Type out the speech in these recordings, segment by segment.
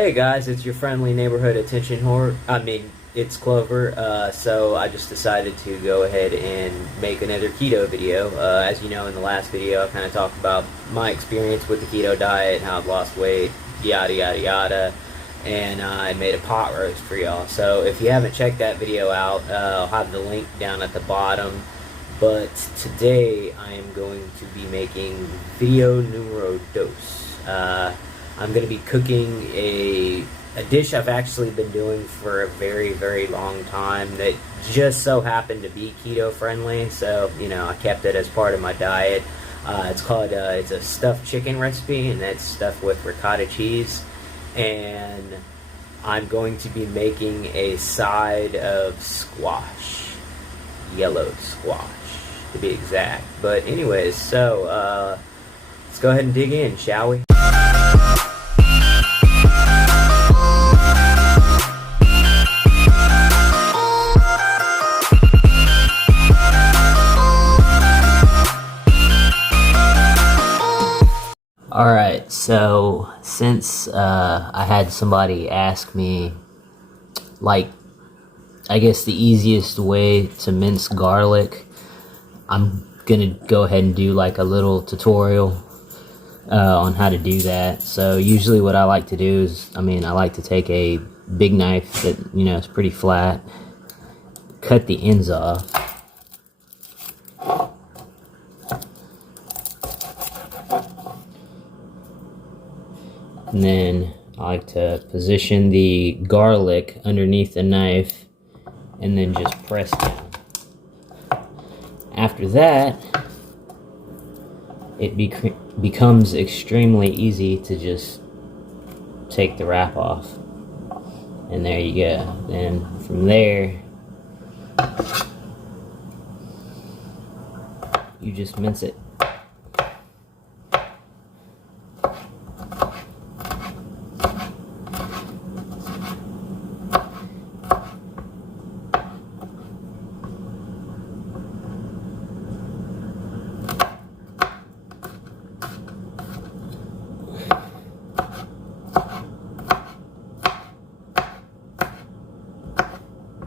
Hey guys, it's your friendly neighborhood attention whore. It's Clover. So I just decided to go ahead and make another keto video. As you know, in the last video, I kind of talked about my experience with the keto diet, how I've lost weight, yada yada yada, and I made a pot roast for y'all. So if you haven't checked that video out, I'll have the link down at the bottom. But today I am going to be making video numero dos. I'm going to be cooking a dish I've actually been doing for a very, very long time that just so happened to be keto friendly, so, you know, I kept it as part of my diet. It's a stuffed chicken recipe, and that's stuffed with ricotta cheese, and I'm going to be making a side of squash, yellow squash, to be exact. But anyways, so, let's go ahead and dig in, shall we? Alright, so since I had somebody ask me, like, I guess the easiest way to mince garlic, I'm gonna go ahead and do like a little tutorial on how to do that. So usually what I like to do is, I like to take a big knife that, you know, is pretty flat, cut the ends off. And then I like to position the garlic underneath the knife and then just press down. After that, it becomes extremely easy to just take the wrap off. And there you go. Then from there, you just mince it.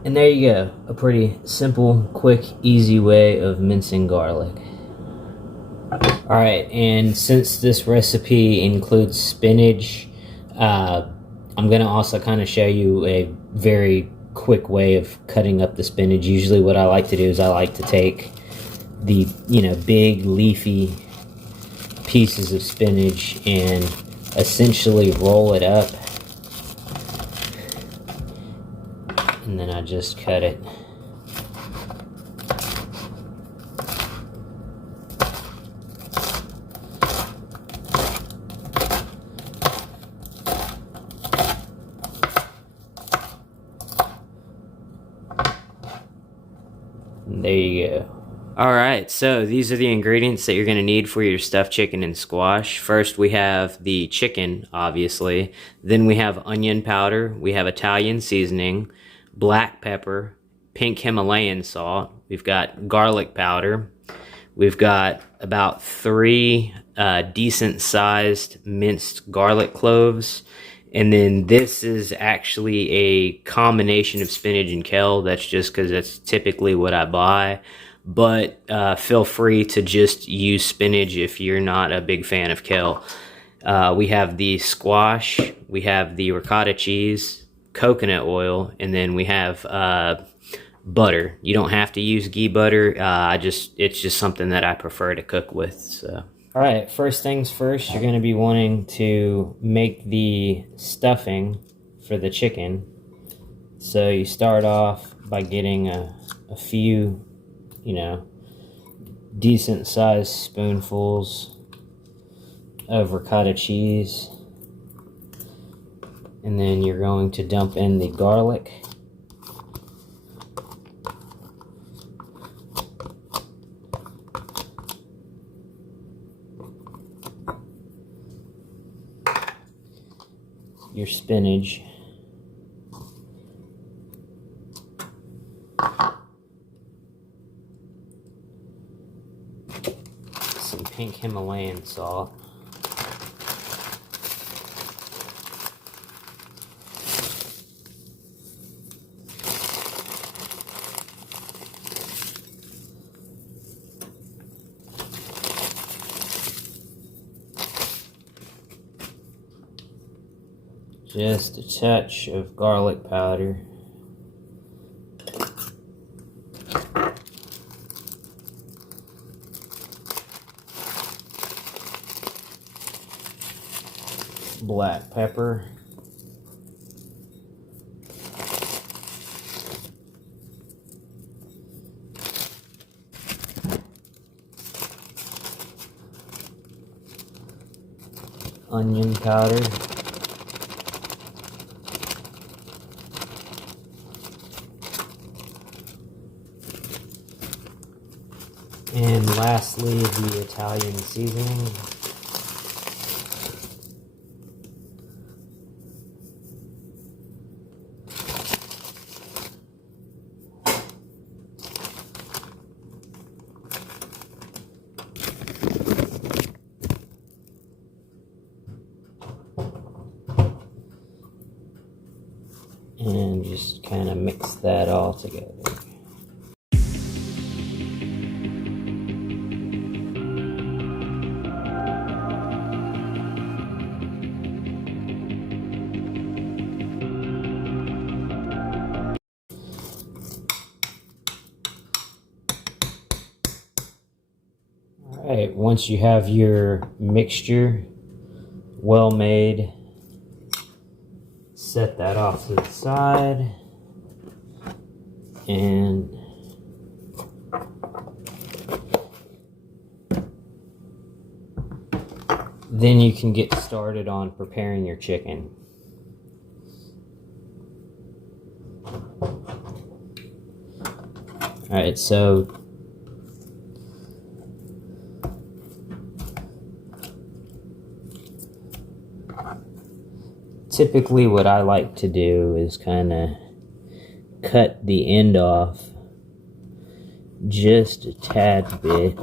And there you go, a pretty simple, quick, easy way of mincing garlic. Alright, and since this recipe includes spinach, I'm going to also kind of show you a very quick way of cutting up the spinach. Usually what I like to do is I like to take the, you know, big leafy pieces of spinach and essentially roll it up. And then I just cut it. And there you go. Alright, so these are the ingredients that you're going to need for your stuffed chicken and squash. First we have the chicken, obviously. Then we have onion powder. We have Italian seasoning, black pepper, pink Himalayan salt. We've got garlic powder. We've got about 3 decent sized minced garlic cloves. And then this is actually a combination of spinach and kale. That's just because that's typically what I buy. But feel free to just use spinach if you're not a big fan of kale. We have the squash. We have the ricotta cheese, coconut oil, and then we have butter. You don't have to use ghee butter. It's just something that I prefer to cook with. So, all right. First things first, you're going to be wanting to make the stuffing for the chicken. So you start off by getting a few, you know, decent sized spoonfuls of ricotta cheese. And then you're going to dump in the garlic. Your spinach. Some pink Himalayan salt. Just a touch of garlic powder. Black pepper. Onion powder. And lastly, the Italian seasoning. And just kind of mix that all together. Alright, once you have your mixture well made, set that off to the side, and then you can get started on preparing your chicken. Alright, so typically what I like to do is kind of cut the end off just a tad bit.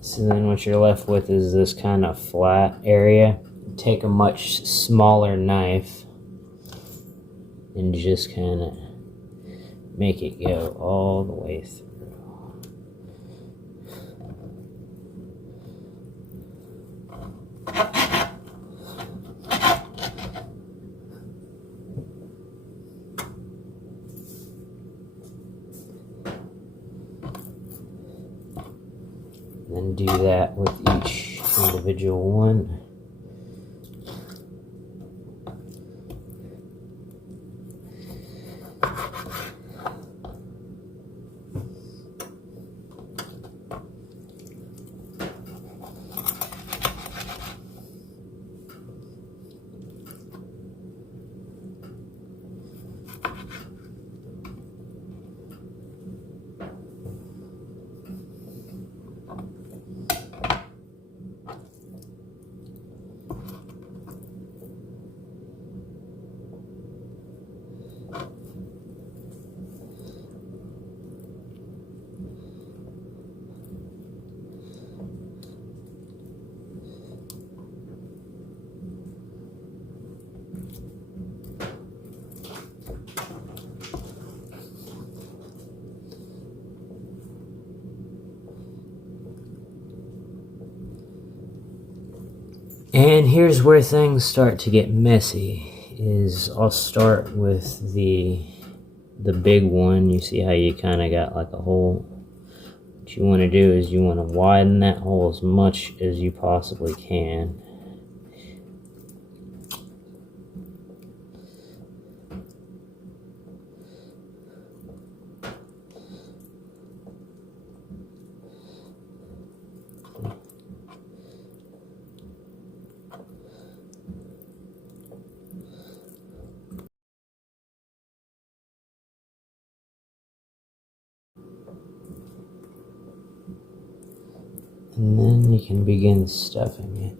So then what you're left with is this kind of flat area. Take a much smaller knife and just kind of make it go all the way through. And do that with each individual one. And here's where things start to get messy. I'll start with the big one. You see how you kind of got like a hole? What you want to do is you want to widen that hole as much as you possibly can. And then you can begin stuffing it.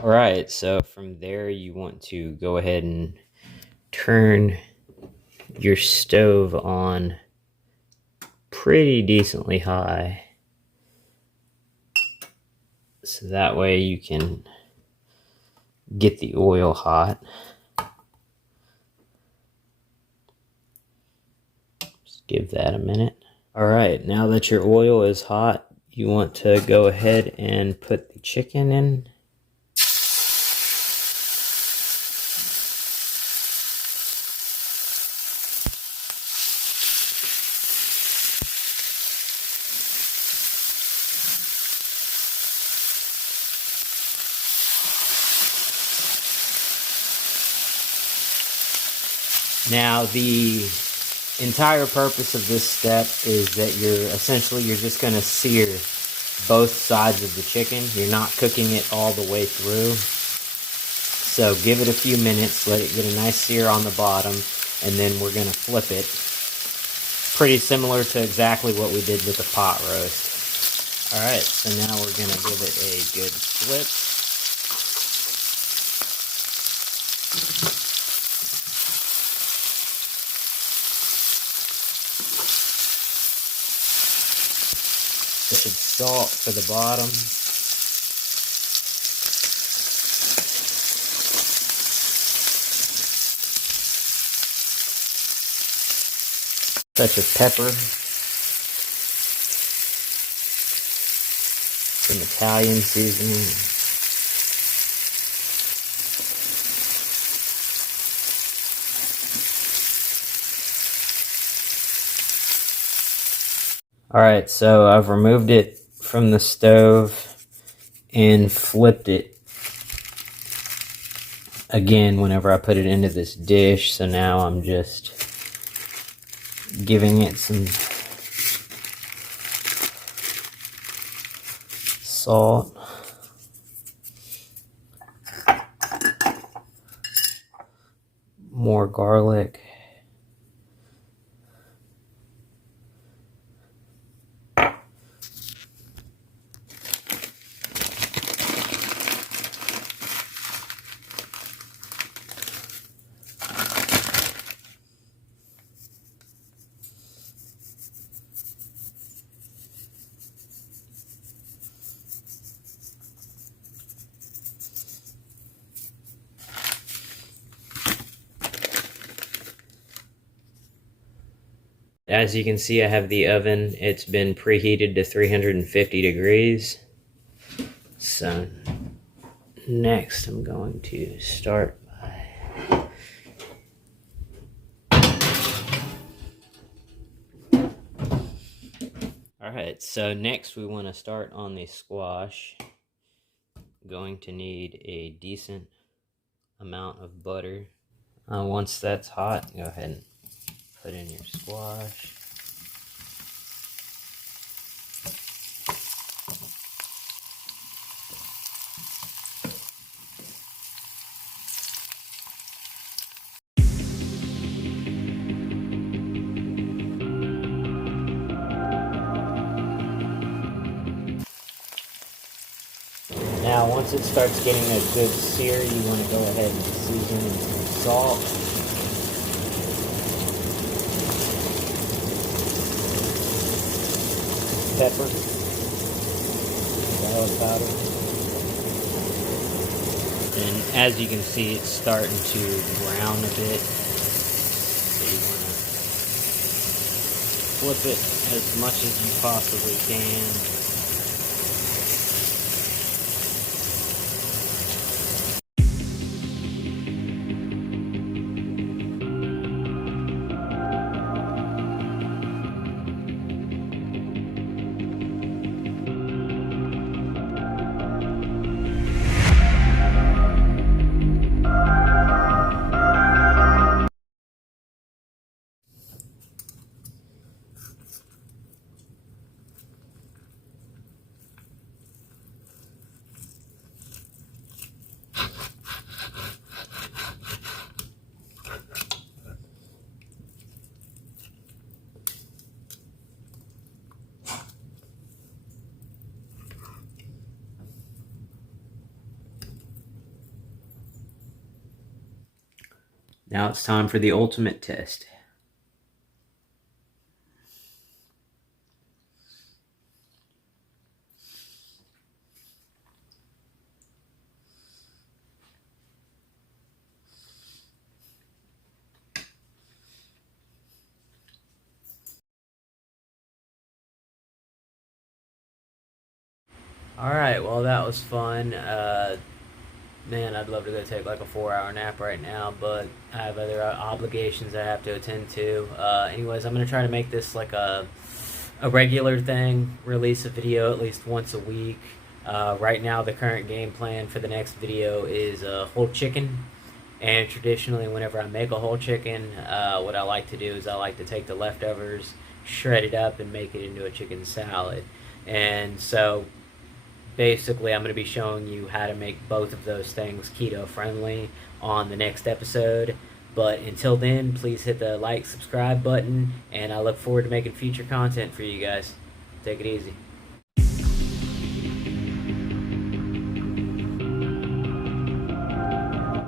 All right, so from there you want to go ahead and turn your stove on pretty decently high, so that way you can get the oil hot. Just give that a minute. All right, now that your oil is hot, you want to go ahead and put the chicken in. Now, the entire purpose of this step is that you're just going to sear both sides of the chicken. You're not cooking it all the way through. So give it a few minutes, let it get a nice sear on the bottom, and then we're going to flip it. Pretty similar to exactly what we did with the pot roast. All right, so now we're going to give it a good flip. Some salt for the bottom. Touch of pepper. Some Italian seasoning. Alright, so I've removed it from the stove and flipped it again whenever I put it into this dish. So now I'm just giving it some salt. More garlic. As you can see, I have the oven. It's been preheated to 350 degrees. So next I'm going to start by Alright, so next we want to start on the squash. Going to need a decent amount of butter. Once that's hot, go ahead and put in your squash. Now, once it starts getting a good sear, you want to go ahead and season with some salt. Pepper. Garlic powder. And as you can see, it's starting to brown a bit. So you want to flip it as much as you possibly can. Now it's time for the ultimate test. Alright, well that was fun. Man, I'd love to go take like a 4 hour nap right now, but I have other obligations I have to attend to. Anyways, I'm going to try to make this like a regular thing, release a video at least once a week. Right now, the current game plan for the next video is whole chicken. And traditionally, whenever I make a whole chicken, what I like to do is I like to take the leftovers, shred it up, and make it into a chicken salad. And so basically, I'm going to be showing you how to make both of those things keto friendly on the next episode. But until then, please hit the like, subscribe button, and I look forward to making future content for you guys. Take it easy.